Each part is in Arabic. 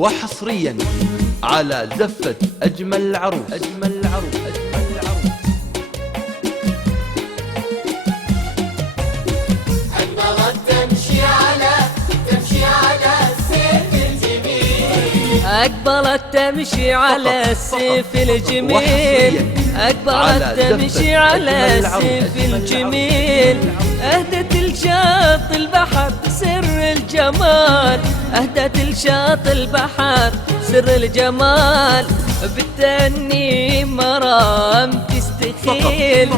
وحصريا على زفة أجمل العروس. أجمل العروس. أجمل العروس. أقبلت تمشي على السيف الجميل، أقبلت تمشي على السيف الجميل، أقبلت تمشي على السيف الجميل. أهدت الشاط البحر سر الجمال، أهدت الشاط البحر سر الجمال. بالتأني مرام تستخيل،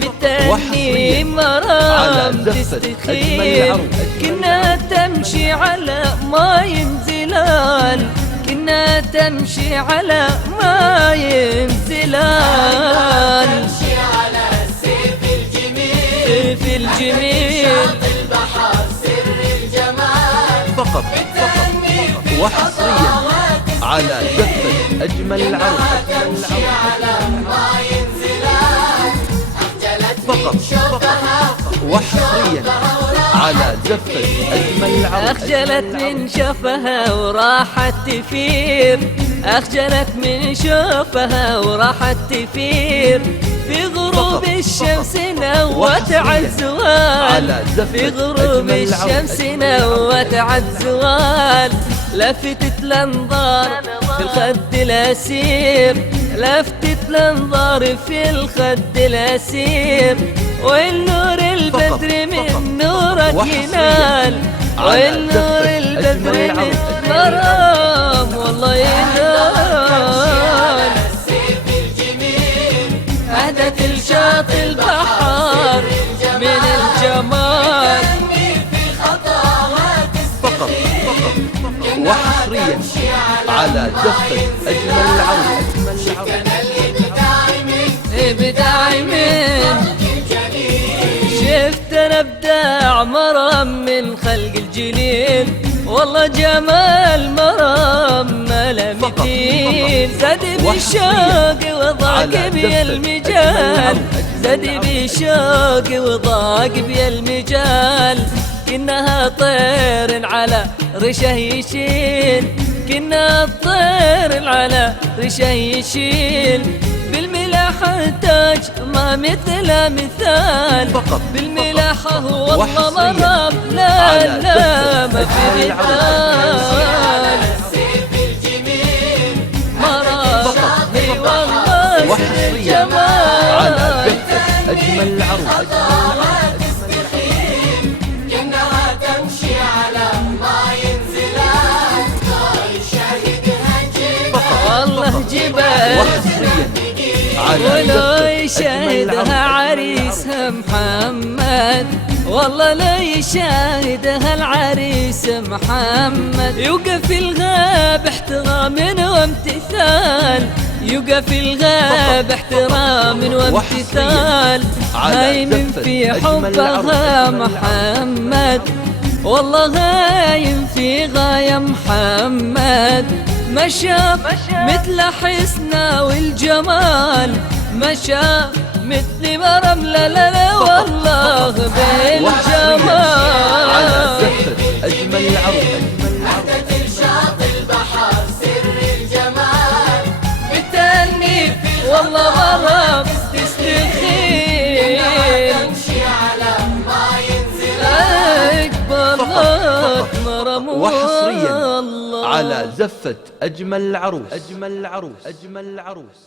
بالتأني مرام تستخيل. كنا تمشي على ماي زلال، كنا تمشي على ماي زلال. تمشي على السيف الجميل، سيف الجميل، شاط البحر سر الجمال. فقط وحصريا على زفة أجمل العروس. تمشي على ماي زلال، أخجلت من شوقها وحصريا على زفة أجمل العروس. أخجلت من شفها وراحت تفير، أخجلت من شفها وراحت تفير. في غروب الشمس نوت عالزوال، في غروب الشمس نوت عالزوال. لفتت الأنظار في الخد الأسير، لفتت الأنظار في الخد الأسير. والنور البدر من نورك ينال، والنور البدر من مرام والله ينال. السيف الجميل، أهدت الشاط البحر من الجمال. في خطاها فقط وحصريا على زفة أجمل العروس. أجمل العروس. إبداع من شفت أنا إبداع مرام من خلق الجليل. والله جمال مرام ما له مثيل. زاد بالشوق وضاق بي المجال، زاد بالشوق وضاق بي المجال. كنها طير على رشه يشيل، كنا طير على رشه يشيل. بالملاح تاج ما مثل مثال، فقط بالملاحة والله مرام لا لا ما في مثال. السيف الجميل، مرام اي والله وحصريا على زفة أجمل العروس. إنها تمشي على ماي زلال. يشاهدها جبال، والله جبال، وحصريا على ولو زفة أجمل يشاهدها العروس. عريسها محمد، والله لا يشاهدها العريس محمد. يوقف الغاب احترام وامتثال، يوقف الغاب احترام وامتثال. هايم في حبها محمد، والله هايم في غاية محمد. ما شاف مثل حسنا والجمال، ما شاف مثل مرم لا لا لا والله بالجمال. على زفة أجمل العروس. أهدت الشاط البحر سر الجمال. بالتأني والله مرم تستخيل، تمشي على ماي زلال. أقبلت مرم وحصريا والله. على زفة أجمل العروس. أجمل العروس. أجمل العروس.